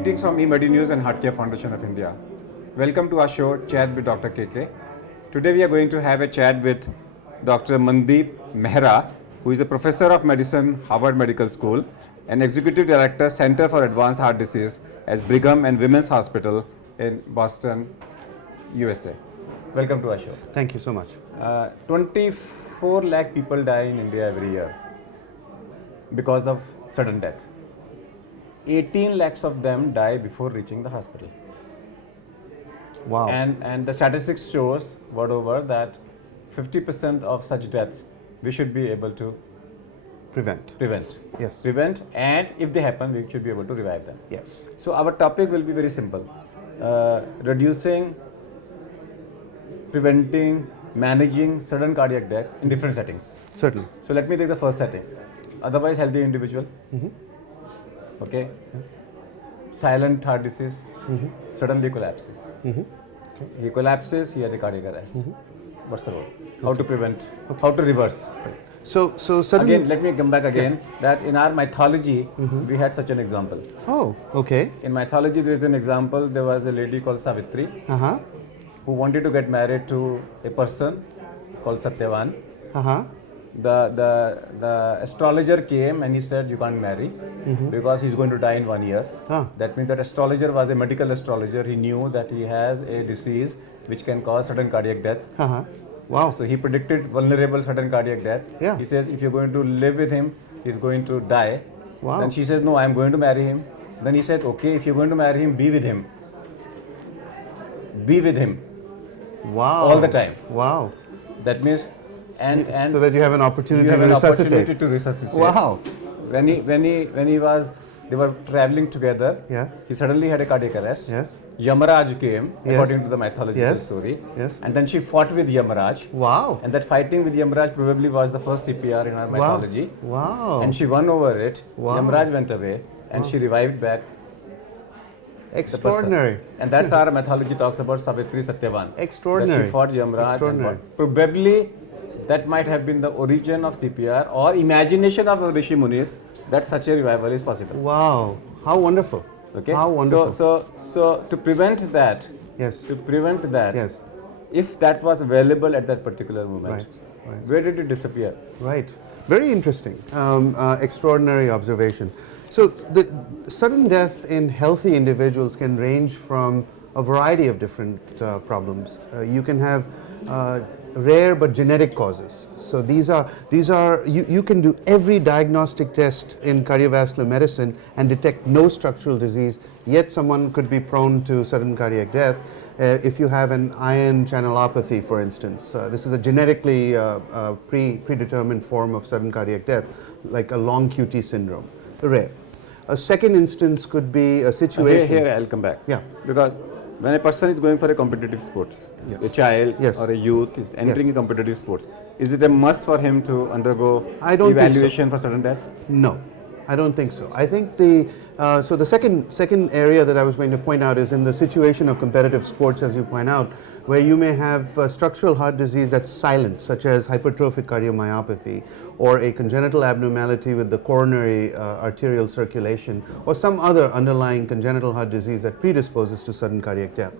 Greetings from eMedi News and Heart Care Foundation of India. Welcome to our show, Chat with Dr. KK. Today we are going to have a chat with Dr. Mandeep Mehra, who is a professor of medicine, Harvard Medical School, and executive director, Center for Advanced Heart Disease at Brigham and Women's Hospital in Boston, USA. Welcome to our show. Thank you so much. 24 lakh people die in India every year because of sudden death. 18 lakhs of them die before reaching the hospital. Wow. And the statistics shows word over that 50% of such deaths we should be able to Prevent. Yes. Prevent, and if they happen, we should be able to revive them. Yes. So our topic will be very simple. Reducing, preventing, managing sudden cardiac death in different settings. Certainly. So let me take the first setting. Otherwise healthy individual. Okay. Silent heart disease. Suddenly collapses. He collapses, he had a cardiac arrest. What's the role? How to prevent? How to reverse? So suddenly. Again, let me come back again. That in our mythology, we had such an example. Oh, okay. In mythology, there is an example. There was a lady called Savitri who wanted to get married to a person called Satyavan. The astrologer came and he said, you can't marry because he's going to die in 1 year. That means that astrologer was a medical astrologer. He knew that he has a disease which can cause sudden cardiac death. Wow. So he predicted vulnerable sudden cardiac death. Yeah. He says, if you're going to live with him, he's going to die. Wow. Then she says, no, I'm going to marry him. Then he said, okay, if you're going to marry him, be with him. Be with him. Wow. All the time. Wow. That means, and so that you have an opportunity you have to an resuscitate. opportunity to resuscitate. Wow. They were traveling together. Yeah. He suddenly had a cardiac arrest. Yes. Yamaraj came, Yes. according to the mythological Yes. story. Yes. And then she fought with Yamaraj. Wow. And that fighting with Yamaraj probably was the first CPR in our mythology. Wow. And she won over it. Wow. Yamaraj went away and she revived back Extraordinary. the person. And that's how our mythology talks about Savitri Satyavan. Extraordinary. That she fought Yamaraj. Extraordinary. And probably that might have been the origin of CPR or imagination of the Rishi Munis that such a revival is possible. Wow. How wonderful. Okay. How wonderful. So to prevent that, Yes. Yes. if that was available at that particular moment, Right. where did it disappear? Right. Very interesting. Extraordinary observation. So the sudden death in healthy individuals can range from a variety of different problems. You can have rare but genetic causes. So these are you can do every diagnostic test in cardiovascular medicine and detect no structural disease, yet someone could be prone to sudden cardiac death. If you have an ion channelopathy, for instance, this is a genetically predetermined form of sudden cardiac death, like a long QT syndrome, rare. A second instance could be a situation. Here I'll come back. Yeah. Because when a person is going for a competitive sports, Yes. a child Yes. or a youth is entering Yes. a competitive sports, is it a must for him to undergo I don't think so. evaluation for sudden death? No, I don't think so. I think so the second area that I was going to point out is in the situation of competitive sports, as you point out, where you may have structural heart disease that's silent, such as hypertrophic cardiomyopathy, or a congenital abnormality with the coronary arterial circulation, or some other underlying congenital heart disease that predisposes to sudden cardiac death.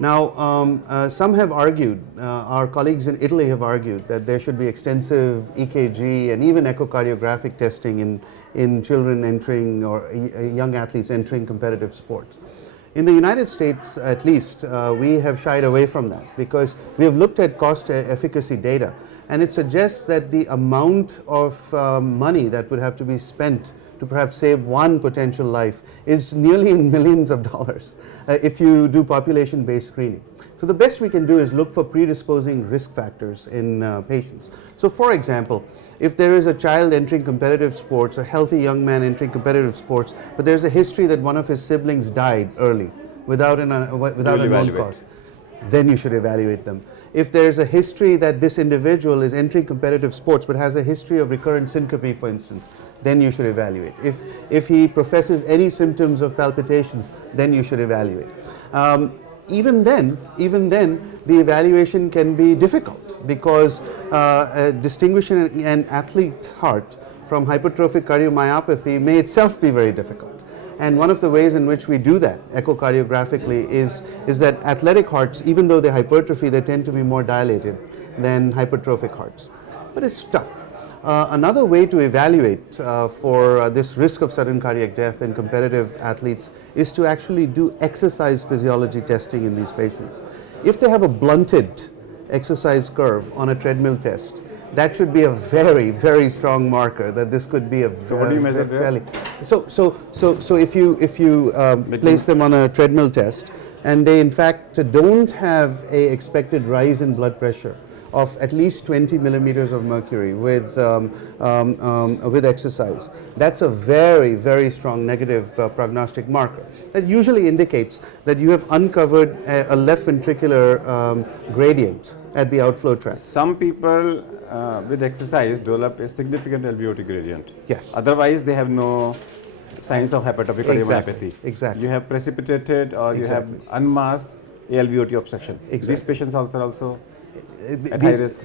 Now, some have argued, our colleagues in Italy have argued that there should be extensive EKG and even echocardiographic testing in children entering or young athletes entering competitive sports. In the United States, at least, we have shied away from that because we have looked at cost efficacy data, and it suggests that the amount of money that would have to be spent to perhaps save one potential life is nearly in millions of dollars if you do population-based screening. So the best we can do is look for predisposing risk factors in patients. So for example, if there is a child entering competitive sports, a healthy young man entering competitive sports, but there's a history that one of his siblings died early without a known cause, then you should evaluate them. If there's a history that this individual is entering competitive sports but has a history of recurrent syncope, for instance, then you should evaluate. If he professes any symptoms of palpitations, then you should evaluate. Even then, the evaluation can be difficult because distinguishing an athlete's heart from hypertrophic cardiomyopathy may itself be very difficult. And one of the ways in which we do that echocardiographically is that athletic hearts, even though they hypertrophy, they tend to be more dilated than hypertrophic hearts. But it's tough. Another way to evaluate for this risk of sudden cardiac death in competitive athletes is to actually do exercise physiology testing in these patients. If they have a blunted exercise curve on a treadmill test, that should be a very, very strong marker that this could be a. So what do you measure there? So if you place them on a treadmill test and they in fact don't have a expected rise in blood pressure of at least 20 millimeters of mercury with exercise, that's a very, very strong negative prognostic marker. That usually indicates that you have uncovered a left ventricular gradient at the outflow tract. Some people with exercise develop a significant LVOT gradient. Yes. Otherwise, they have no signs of hypertrophic cardiomyopathy. Exactly. You have precipitated or you have unmasked LVOT obstruction. Exactly. These patients also at high risk.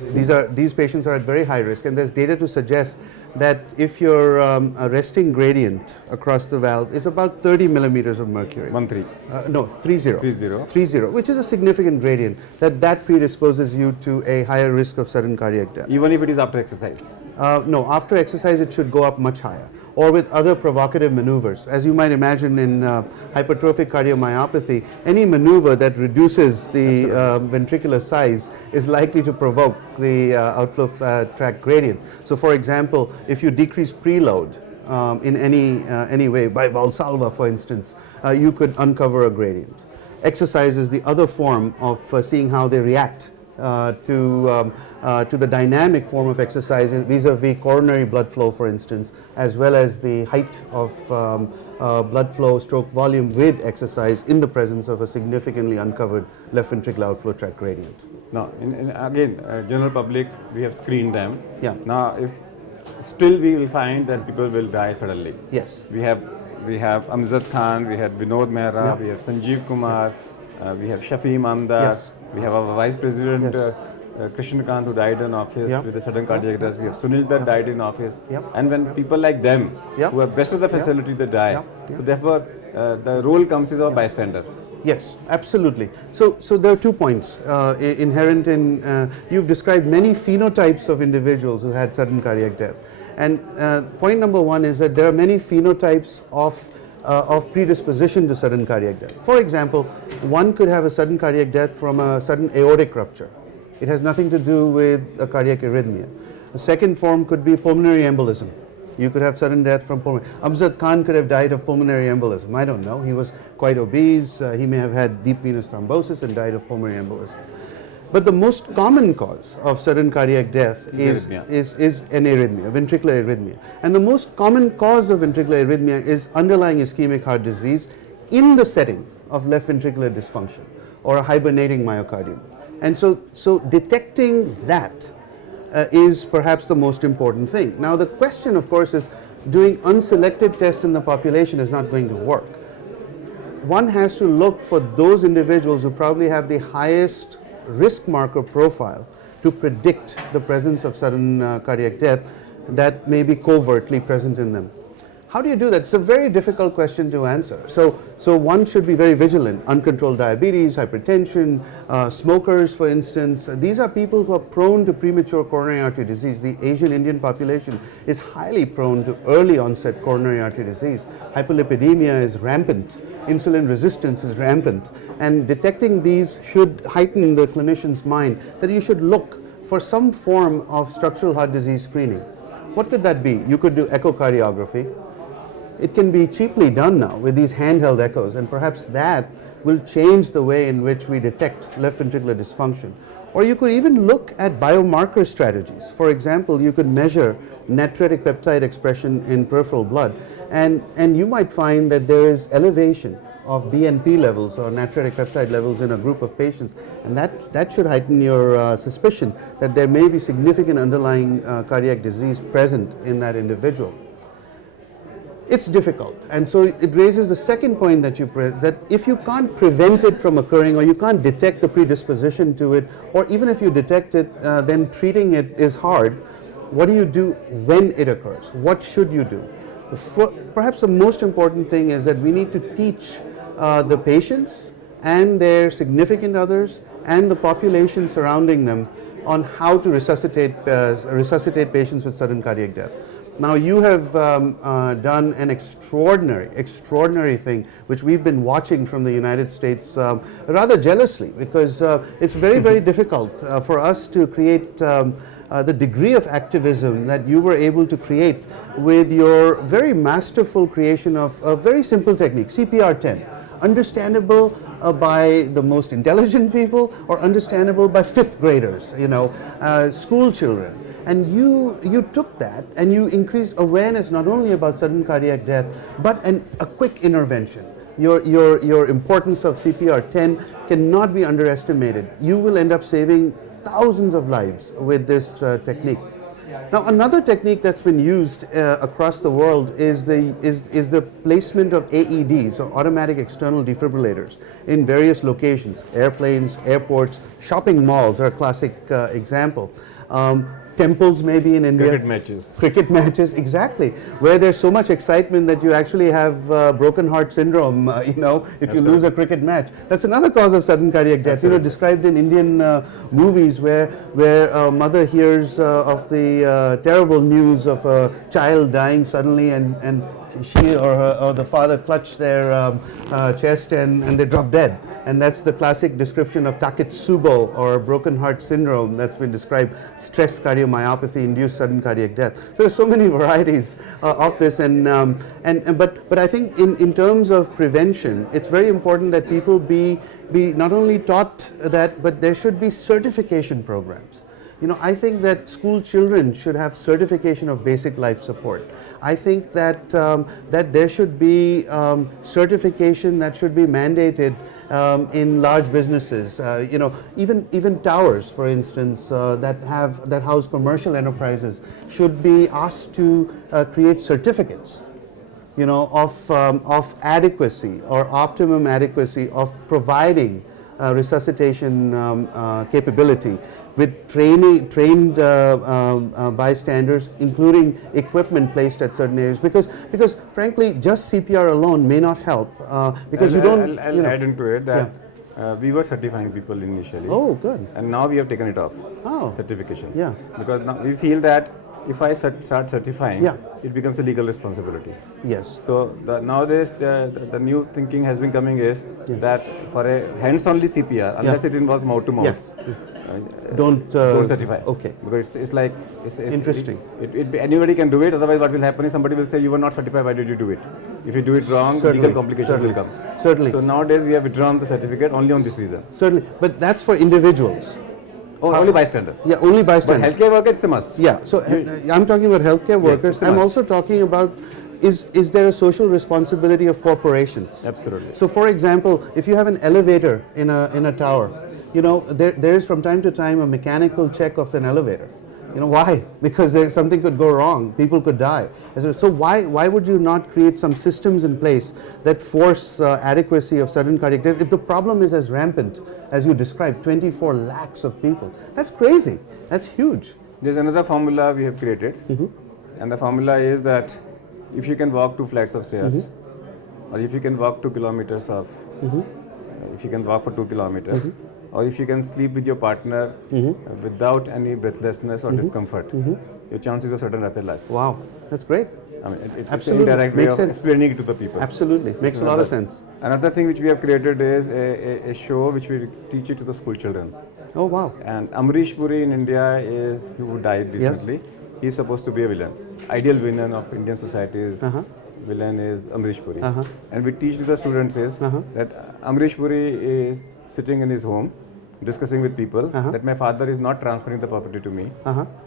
These patients are at very high risk, and there's data to suggest that if your resting gradient across the valve is about 30 millimeters of mercury. 1-3. No, 30. 30. 30, which is a significant gradient, that predisposes you to a higher risk of sudden cardiac death. Even if it is after exercise. No, after exercise it should go up much higher, or with other provocative maneuvers. As you might imagine in hypertrophic cardiomyopathy, any maneuver that reduces the ventricular size is likely to provoke the outflow tract gradient. So for example, if you decrease preload in any way, by Valsalva for instance, you could uncover a gradient. Exercise is the other form of seeing how they react to the dynamic form of exercise vis-a-vis coronary blood flow, for instance, as well as the height of blood flow stroke volume with exercise in the presence of a significantly uncovered left ventricular outflow tract gradient. Now, again, general public, we have screened them. Yeah. Now, if still we will find that people will die suddenly. Yes. We have Amjad Khan, we had Vinod Mehra, Yeah. we have Sanjeev Kumar, we have Shafi Mamdar, Yes. we have our Vice President Yes. Krishna Kant who died in office Yeah. with a sudden cardiac arrest. We have Sunil that died in office. Yeah. And when people like them, Yeah. who have best of the facility, they die. Yeah. So therefore, the role comes as a bystander. Yes, absolutely. So there are 2 points inherent in, you've described many phenotypes of individuals who had sudden cardiac death. And point number 1 is that there are many phenotypes of predisposition to sudden cardiac death. For example, one could have a sudden cardiac death from a sudden aortic rupture. It has nothing to do with a cardiac arrhythmia. A second form could be pulmonary embolism. You could have sudden death from pulmonary. Amjad Khan could have died of pulmonary embolism. I don't know. He was quite obese. He may have had deep venous thrombosis and died of pulmonary embolism. But the most common cause of sudden cardiac death is an arrhythmia, ventricular arrhythmia. And the most common cause of ventricular arrhythmia is underlying ischemic heart disease in the setting of left ventricular dysfunction or a hibernating myocardium. And so detecting that is perhaps the most important thing. Now the question, of course, is doing unselected tests in the population is not going to work. One has to look for those individuals who probably have the highest risk marker profile to predict the presence of sudden cardiac death that may be covertly present in them. How do you do that? It's a very difficult question to answer. So one should be very vigilant. Uncontrolled diabetes, hypertension, smokers, for instance. These are people who are prone to premature coronary artery disease. The Asian Indian population is highly prone to early onset coronary artery disease. Hyperlipidemia is rampant. Insulin resistance is rampant. And detecting these should heighten the clinician's mind that you should look for some form of structural heart disease screening. What could that be? You could do echocardiography. It can be cheaply done now with these handheld echoes, and perhaps that will change the way in which we detect left ventricular dysfunction. Or you could even look at biomarker strategies. For example, you could measure natriuretic peptide expression in peripheral blood, and you might find that there is elevation of BNP levels or natriuretic peptide levels in a group of patients, and that should heighten your suspicion that there may be significant underlying cardiac disease present in that individual. It's difficult, and so it raises the second point that that if you can't prevent it from occurring, or you can't detect the predisposition to it, or even if you detect it, then treating it is hard. What do you do when it occurs? What should you do? Perhaps the most important thing is that we need to teach the patients and their significant others and the population surrounding them on how to resuscitate patients with sudden cardiac death. Now you have done an extraordinary thing, which we've been watching from the United States rather jealously, because it's very difficult for us to create the degree of activism that you were able to create with your very masterful creation of a very simple technique, CPR-10, understandable by the most intelligent people or understandable by fifth graders, school children. And you took that and you increased awareness not only about sudden cardiac death, but a quick intervention. Your importance of CPR-10 cannot be underestimated. You will end up saving thousands of lives with this technique. Now, another technique that's been used across the world is the placement of AEDs, or automatic external defibrillators, in various locations. Airplanes, airports, shopping malls are a classic example. Temples maybe in India. Cricket matches, exactly. Where there's so much excitement that you actually have broken heart syndrome, if you lose a cricket match. That's another cause of sudden cardiac death, described in Indian movies where a mother hears of the terrible news of a child dying suddenly, and she or the father clutch their chest and they drop dead. And that's the classic description of Takotsubo, or broken heart syndrome, that's been described, stress cardiomyopathy induced sudden cardiac death. There are so many varieties of this, but I think in terms of prevention, it's very important that people be not only taught that, but there should be certification programs. I think that school children should have certification of basic life support. I think that that there should be certification that should be mandated in large businesses. Even towers, for instance, that house commercial enterprises should be asked to create certificates, of adequacy or optimum adequacy of providing resuscitation capability, with trained bystanders, including equipment placed at certain areas, because frankly just CPR alone may not help, because I'll add into it that we were certifying people initially. Oh, good. And now we have taken it off. Oh. Certification. Yeah. Because now we feel that if I start certifying, it becomes a legal responsibility. Yes. So nowadays the new thinking has been coming is that for a hands-only CPR, unless it involves mouth to mouth, don't certify. Okay. Because it's interesting. Anybody can do it. Otherwise, what will happen is somebody will say, "You were not certified. Why did you do it?" If you do it wrong, legal complications will come. Certainly. So nowadays we have withdrawn the certificate only on this reason. Certainly, but that's for individuals. Oh, only bystander. Yeah, only bystander. But healthcare worker, it's a must. Yeah. So I'm talking about healthcare workers. Yes, I'm also talking about. Is there a social responsibility of corporations? Absolutely. So, for example, if you have an elevator in a tower, there is from time to time a mechanical check of an elevator. Why? Because something could go wrong. People could die. So why would you not create some systems in place that force adequacy of sudden cardiac death? If the problem is as rampant as you described, 24 lakhs of people, that's crazy. That's huge. There's another formula we have created, and the formula is that if you can walk 2 flights of stairs, or if you can walk 2 kilometers if you can walk for 2 kilometers, or if you can sleep with your partner without any breathlessness or discomfort, your chances of sudden death are less. Wow, that's great. I mean, it's an Absolutely. indirect way Makes of sense. explaining it to the people. Absolutely, makes a lot of sense. Another thing which we have created is a show which we teach it to the school children. Oh, wow. And Amrish Puri in India is who died recently. He's supposed to be a villain. Ideal villain of Indian society's villain is Amrish Puri. And we teach to the students is that Amrish Puri is sitting in his home discussing with people that my father is not transferring the property to me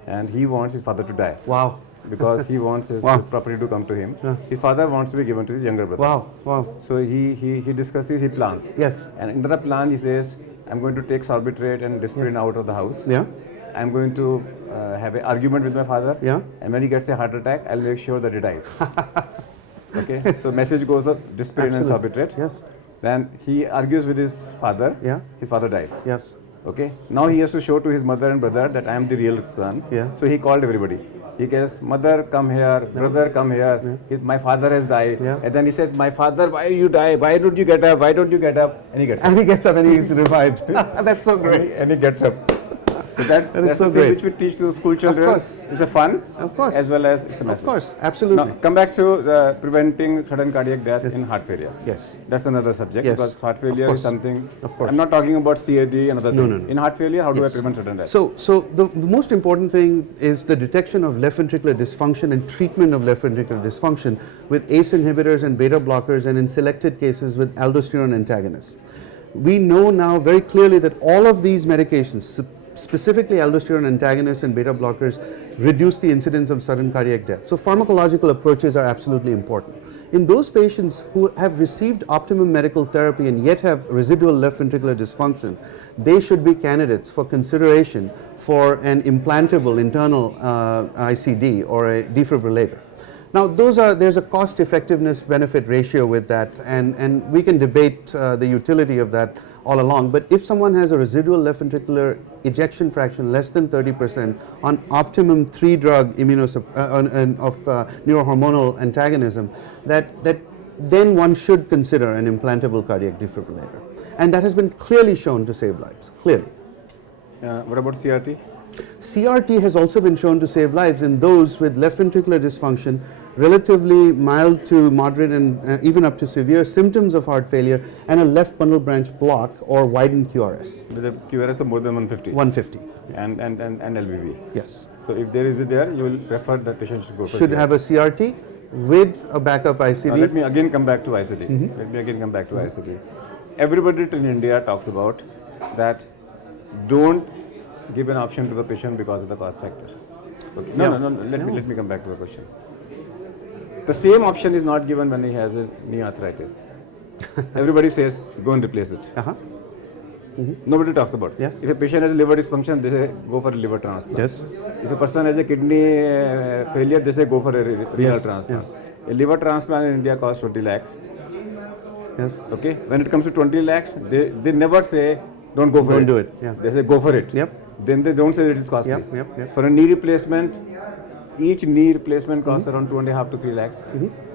and he wants his father to die. Wow. Because he wants his property to come to him. His father wants to be given to his younger brother. Wow, wow. So he discusses, he plans. Yes. And in the plan he says, I'm going to take sorbitrate and discipline out of the house. Yeah. I'm going to have an argument with my father. Yeah. And when he gets a heart attack, I'll make sure that he dies. Okay. So message goes up, discipline and sorbitrate. Yes. Then he argues with his father. Yeah. His father dies. Yes. Okay. Now he has to show to his mother and brother that I am the real son. Yeah. So he called everybody. He goes, mother, come here, brother, come here. My father has died. Yeah. And then he says, my father, why you die? Why don't you get up? Why don't you get up? And he gets up. And he gets up and he's revived. That's so great. And he gets up. So that's That is so the thing great. which we teach to the school children. Of course. It's a fun, Of course. as well as it's a message. Of course, absolutely. Now, come back to preventing sudden cardiac death in heart failure. Yes. That's another subject, Yes. because heart failure course. is something. Of course. I'm not talking about CAD and other things. no. In heart failure, how do I Yes. prevent sudden death? So the most important thing is the detection of left ventricular dysfunction and treatment of left ventricular dysfunction with ACE inhibitors and beta blockers, and in selected cases with aldosterone antagonists. We know now very clearly that all of these medications, specifically aldosterone antagonists and beta blockers, reduce the incidence of sudden cardiac death. So pharmacological approaches are absolutely important. In those patients who have received optimum medical therapy and yet have residual left ventricular dysfunction, they should be candidates for consideration for an implantable internal ICD or a defibrillator. Now, there's a cost effectiveness benefit ratio with that, and we can debate the utility of that all along. But if someone has a residual left ventricular ejection fraction less than 30% on optimum 3-drug neurohormonal antagonism, that then one should consider an implantable cardiac defibrillator. And that has been clearly shown to save lives, clearly. What about CRT? CRT has also been shown to save lives in those with left ventricular dysfunction, relatively mild to moderate and even up to severe symptoms of heart failure, and a left bundle branch block or widened QRS. With the QRS of more than 150. 150. And LVB. Yes. So if there is there, you will prefer that patient should go for Should CRT. have a CRT with a backup ICD. Now let me again come back to ICD. Let me again come back to ICD. Everybody in India talks about that don't give an option to the patient because of the cost factor. Okay. No. Let me come back to the question. The same option is not given when he has a knee arthritis. Everybody says, go and replace it. Nobody talks about it. Yes. If a patient has a liver dysfunction, they say, go for a liver transplant. Yes. If a person has a kidney failure, they say, go for a renal transplant. Yes. A liver transplant in India costs 20 lakhs. Yes. Okay. When it comes to 20 lakhs, they never say, don't go for it. Don't do it. Yeah. They say, go for it. Yep. Then they don't say that it is costly. Yep. For a knee replacement, each knee replacement costs around 2.5 to 3 lakhs.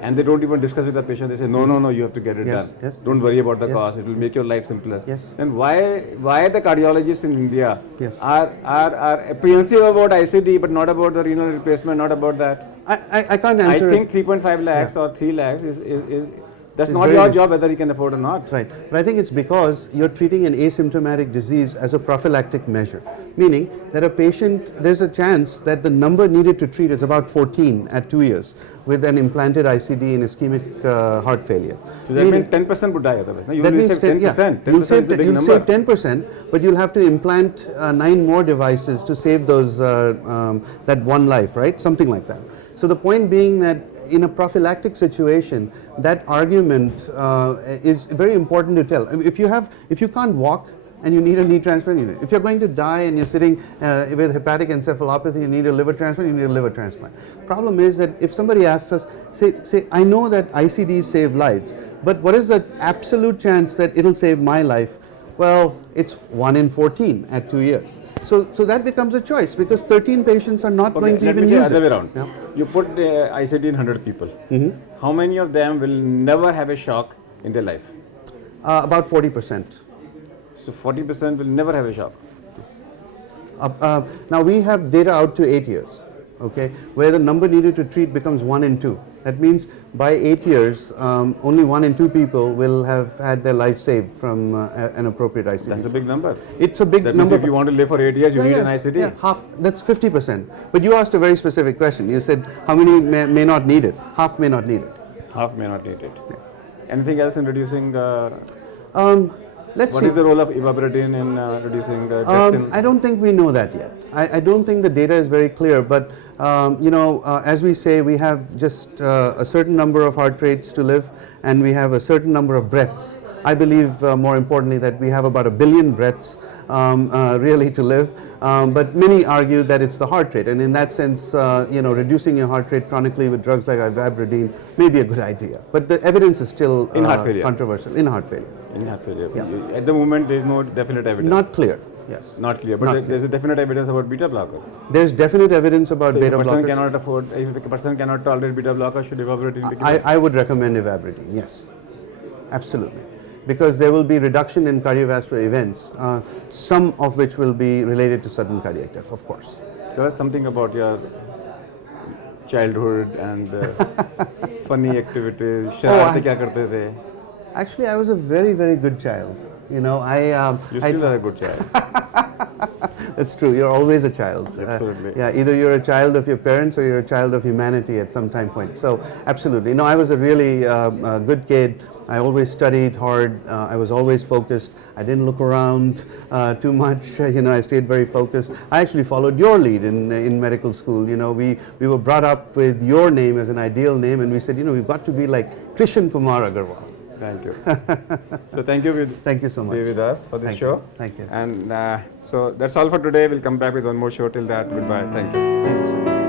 And they don't even discuss with the patient. They say, no, you have to get it done. Yes. Don't worry about the Yes. cost. It will make your life simpler. Yes. Then why the cardiologists in India Yes. are apprehensive about ICD, but not about the renal replacement, not about that? I can't answer. I think 3.5 lakhs or 3 lakhs is that's It's not very your big. job whether you can afford or not. Right, but I think it's because you're treating an asymptomatic disease as a prophylactic measure, meaning that a patient, there's a chance that the number needed to treat is about 14 at 2 years with an implanted ICD in ischemic heart failure. So that means 10% would die otherwise. No, you That will means save 10%. 10% you'll is save, a big you'll number. save 10%, but you'll have to implant 9 more devices to save those that one life, right? Something like that. So the point being that in a prophylactic situation, that argument is very important to tell. I mean, if you can't walk and you need a knee transplant, you need it. If you're going to die and you're sitting with hepatic encephalopathy, you need a liver transplant, you need a liver transplant. Problem is that if somebody asks us, say, I know that ICDs save lives, but what is the absolute chance that it'll save my life? Well, it's 1 in 14 at 2 years. So that becomes a choice because 13 patients are not going to even use it. Let me the other way around. Yeah. You put ICD in 100 people. How many of them will never have a shock in their life? About 40%. So 40% will never have a shock. Now we have data out to 8 years, okay, where the number needed to treat becomes 1 in 2. That means by 8 years, only 1 in 2 people will have had their life saved from an appropriate ICD. That's a big number. It's a big That number. means if you want to live for 8 years, you need an ICD. Yeah, half. That's 50%. But you asked a very specific question. You said how many may not need it. Half may not need it. Half may not need it. Anything else in reducing? Let's What see. is the role of evaporating in reducing deaths in? I don't think we know that yet. I don't think the data is very clear, but as we say, we have just a certain number of heart rates to live, and we have a certain number of breaths. I believe, more importantly, that we have about 1 billion breaths really to live. But many argue that it's the heart rate, and in that sense, reducing your heart rate chronically with drugs like ivabradine may be a good idea. But the evidence is still In heart failure. controversial in heart failure. In heart failure. Yeah. At the moment, there is no definite evidence. Not clear. Yes. Not clear, but Not there's clear. a definite evidence about beta blocker. There's definite evidence about So if beta a person blockers. cannot afford, if a person cannot tolerate beta blocker, should evaporate in the kidney? I would recommend evaporating, yes. Absolutely. Because there will be reduction in cardiovascular events, some of which will be related to sudden cardiac death, of course. Tell us something about your childhood and funny activities. शरारतें क्या करते थे? Actually, I was a very, very good child. You know, You still are a good child. That's true. You're always a child. Absolutely. Yeah, either you're a child of your parents or you're a child of humanity at some time point. So, absolutely. No, I was a really good kid. I always studied hard. I was always focused. I didn't look around too much. You know, I stayed very focused. I actually followed your lead in medical school. You know, we were brought up with your name as an ideal name, and we said, you know, we've got to be like Krishan Kumar Agarwal. Thank you. So thank you Thank you so much. be with us for this Thank show. you. Thank you. And so that's all for today. We'll come back with one more show. Till that, goodbye. Thank you. Thank you so much.